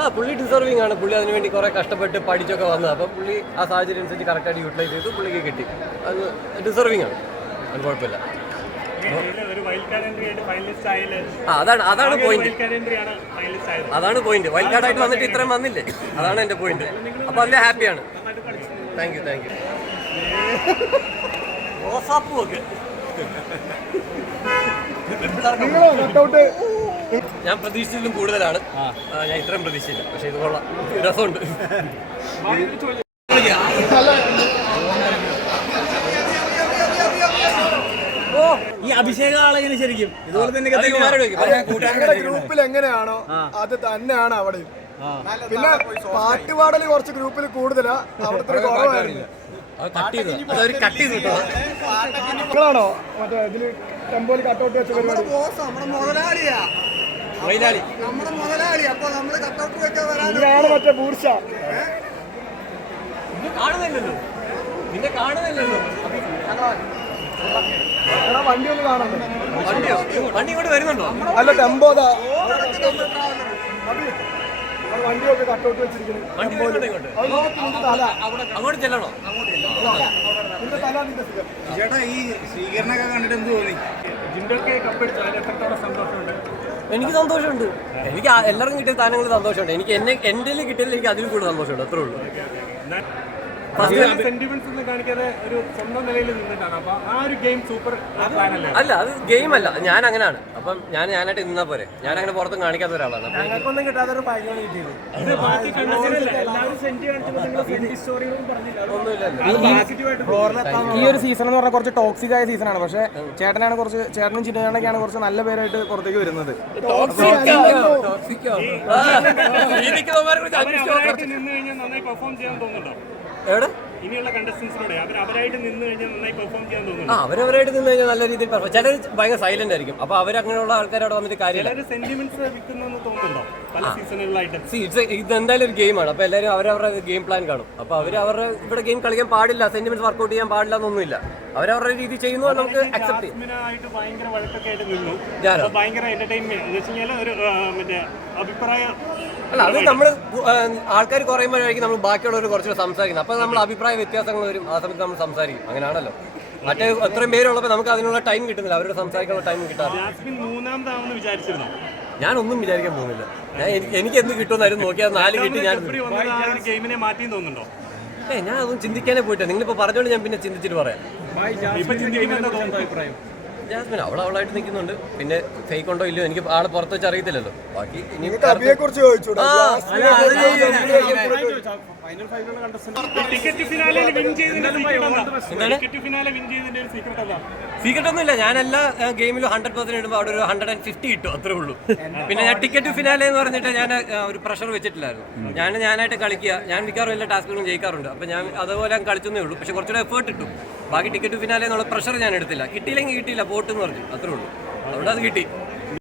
ആ പുള്ളി ഡിസർവിങ് ആണ്. പുള്ളി അതിനുവേണ്ടി കുറെ കഷ്ടപ്പെട്ട് പഠിച്ചൊക്കെ വന്നത്. അപ്പം പുള്ളി ആ സാഹചര്യം അനുസരിച്ച് കറക്റ്റായിട്ട് യൂട്ടിലൈസ് ചെയ്തു. പുള്ളിക്ക് കിട്ടി. അത് ഡിസർവിങ് ആണ്. അത് കുഴപ്പമില്ല. അതാണ് അതാണ് പോയിന്റ് അതാണ് പോയിന്റ് വൈൽഡ് കാർഡ് ആയിട്ട് വന്നിട്ട് ഇത്രയും വന്നില്ലേ? അതാണ് എന്റെ പോയിന്റ് അപ്പോൾ അതിൽ ഹാപ്പിയാണ് താങ്ക് യു താങ്ക് യു റോസാപ്പൂ ഒക്കെ. നിങ്ങളോ കട്ടൗട്ട് ഞാൻ പ്രതീക്ഷിച്ചതിലും കൂടുതലാണ്. ഞാൻ ഇത്രയും പ്രതീക്ഷിച്ചില്ല. പക്ഷെ ഇത് കൊള്ളാം. രസമുണ്ട്. ഈ അഭിഷേക ആളെങ്ങനെ ശരിക്കും. ഇതുപോലെ തന്നെ ഗ്രൂപ്പിൽ എങ്ങനെയാണോ അത് തന്നെയാണ് അവിടെ. പിന്നെ പാട്ടുപാടൽ കുറച്ച് ഗ്രൂപ്പിൽ കൂടുതലാ. അവിടുത്തെ കുറവായിരുന്നു. അത് കട്ട് ചെയ്തു. മറ്റേ ഇതിൽ ടെമ്പോയിൽ കട്ടൗട്ട് വെച്ച പരിപാടി. മൈലാളി. ഇതിലാണ് മറ്റേ ബൂർഷ. നിന്നെ കാണുന്നില്ലല്ലോ. നിന്നെ കാണുന്നില്ലല്ലോ. വണ്ടി ഒന്ന് കാണണ്ടേ വണ്ടിയോ? വണ്ടി ഇങ്ങോട്ട് വരുന്നുണ്ടോ? അല്ല ടെമ്പോ വണ്ടിയൊക്കെ കട്ടൗട്ട് വെച്ചിരിക്കുന്നത് അങ്ങോട്ട് ചെല്ലണോ? സിഗർ ചേട്ടാ ഈ സ്വീകരണമൊക്കെ കണ്ടിട്ട് എന്ത് തോന്നി? എനിക്ക് സന്തോഷമുണ്ട്. എനിക്ക് എല്ലാവർക്കും കിട്ടിയ സ്ഥാനങ്ങളിൽ സന്തോഷമുണ്ട്. എനിക്ക് എന്നെ എന്റെ കിട്ടിയതിൽ എനിക്ക് അതിൽ കൂടുതൽ സന്തോഷമുണ്ട്. അത്രേ ഉള്ളൂ. സെന്റിമെന്റ്സ് ഒന്നും കാണിക്കാതെ ഒരു സ്വന്തം നിലയിൽ നിന്നിട്ടാണ് അപ്പൊ ആ ഒരു ഗെയിം സൂപ്പർ പ്ലാൻ അല്ലേ അല്ല അത് ഗെയിം അല്ല ഞാൻ അങ്ങനെയാണ് അപ്പം ഞാൻ ഞാനായിട്ട് നിന്നാ പോരെ ഞാൻ അങ്ങനെ പുറത്തും കാണിക്കാത്ത ഒരാളാണ് ഈ ഒരു സീസൺ എന്ന് പറഞ്ഞാൽ കുറച്ച് ടോക്സിക് ആയ സീസൺ ആണ് പക്ഷെ ചേട്ടനാണ് കുറച്ച് ചേട്ടനും ചിന്നയാണൊക്കെയാണ് കുറച്ച് നല്ല പേരായിട്ട് പുറത്തേക്ക് വരുന്നത് അവരായിട്ട് എവിടെ? ഇനിയുള്ള കണ്ടസ്റ്റൻസിനോട് അവർ അവരായിട്ട് നിന്ന് കഴിഞ്ഞാൽ നന്നായി പെർഫോം ചെയ്യാൻ ആ തോന്നുന്നുണ്ടോ അവരവരായിട്ട് നിന്ന് കഴിഞ്ഞാൽ നല്ല രീതിയിൽ പെർഫോം ചിലർ ഭയങ്കര സൈലന്റ് ആയിരിക്കും. അപ്പൊ അവരങ്ങനെയുള്ള ആൾക്കാർ അവിടെ വന്നിട്ട് കാര്യമില്ല. സെന്റിമെന്റ്സ് വിൽക്കുന്നെന്ന് തോന്നുന്നുണ്ടോ? പല സീസണുകളായിട്ട് See, it's a- ഇത് ഒരു ഗെയിമാണ് അപ്പൊ എല്ലാവരും അവരവരുടെ ഗെയിം പ്ലാൻ കാണും. അപ്പൊ അവർ അവരുടെ ഇവിടെ ഗെയിം കളിക്കാൻ പാടില്ല സെന്റിമെന്റ്സ് വർക്ക്ഔട്ട് ചെയ്യാൻ പാടില്ല എന്നൊന്നുമില്ല. അവരവരുടെ രീതി ചെയ്യുന്നു അത് നമുക്ക് അക്സെപ്റ്റ് ചെയ്യാം. ആയിട്ട് ഭയങ്കര വഴക്കൊക്കെ ആയിട്ട് നിന്നു. ഞാനോ? അപ്പൊ ഭയങ്കര എന്റർടൈൻമെന്റ് എന്ന് വെച്ച് കഴിഞ്ഞാൽ ഒരു ആ, മറ്റേ അഭിപ്രായ അല്ല അത് നമ്മൾ ആൾക്കാർ കുറയുമ്പോഴായിരിക്കും നമ്മൾ ബാക്കിയുള്ളവർ കുറച്ചുകൂടെ സംസാരിക്കുന്നത്. അപ്പൊ നമ്മൾ അഭിപ്രായ വ്യത്യാസങ്ങൾ വരും. ആ സമയത്ത് നമ്മൾ സംസാരിക്കും. അങ്ങനെയാണല്ലോ. മറ്റേ അത്രയും പേരുള്ളപ്പോൾ നമുക്ക് അതിനുള്ള ടൈം കിട്ടുന്നില്ല. അവരോട് സംസാരിക്കാനുള്ള ടൈം കിട്ടാറില്ല. ഞാൻ ഒന്നും വിചാരിക്കാൻ പോകുന്നില്ല. ഞാൻ എനിക്ക് എന്ത് എന്ത് കിട്ടുമെന്നായിരുന്നു നോക്കിയാൽ നാല് കിട്ടി ഞാൻ ഗെയിമിനെ മാറ്റി തോന്നുന്നുണ്ടോ? ഏ ഞാൻ അതൊന്നും ചിന്തിക്കാനേ പോയിട്ട് നിങ്ങളിപ്പോൾ പറഞ്ഞോണ്ട് ഞാൻ പിന്നെ ചിന്തിച്ചിട്ട് പറയാം. ജാസ്മിൻ അവൾ അവളായിട്ട് നിൽക്കുന്നുണ്ട്. പിന്നെ ഫേക്ക് ഉണ്ടോ ഇല്ലയോ എനിക്ക് ആളെ പുറത്ത് വെച്ച് അറിയത്തില്ലല്ലോ. ബാക്കി ഫൈനൽ ടിക്കറ്റ് ഫിനാലയിൽ വിൻ ചെയ്തതിന്റെ ടിക്കറ്റ് ഫിനാലെ വിൻ ചെയ്തതിന്റെ ഒരു സീക്രട്ട് അല്ല സീക്രട്ട് ഒന്നുമില്ല. ഞാൻ എല്ലാ ഗെയിമിലും ഹൺഡ്രഡ് പെർസെന്റ് ഇടുമ്പോൾ അവിടെ ഒരു ഹൺഡ്രഡ് ആൻഡ് ഫിഫ്റ്റി കിട്ടും അത്രേ ഉള്ളൂ. പിന്നെ ഞാൻ ടിക്കറ്റ് ഫിനാലെ എന്ന് പറഞ്ഞിട്ട് ഞാൻ ഒരു പ്രഷർ വെച്ചിട്ടില്ലായിരുന്നു. ഞാൻ ഞാനായിട്ട് കളിക്കുക. ഞാൻ മിക്കവാറും എല്ലാ ടാസ്കുകളും ജയിക്കാറുണ്ട്. അപ്പോൾ ഞാൻ അതുപോലെ ഞാൻ കളിച്ചെന്നേ ഉള്ളൂ. പക്ഷെ കുറച്ചുകൂടെ എഫേർട്ട് ഇട്ടു. ബാക്കി ടിക്കറ്റ് ഫിനാലെ എന്നുള്ള പ്രഷർ ഞാൻ എടുത്തില്ല. കിട്ടിയില്ലെങ്കിൽ കിട്ടിയില്ല. പോട്ട് എന്ന് പറഞ്ഞു. അത്രേ ഉള്ളൂ. അതുകൊണ്ട് അത് കിട്ടി.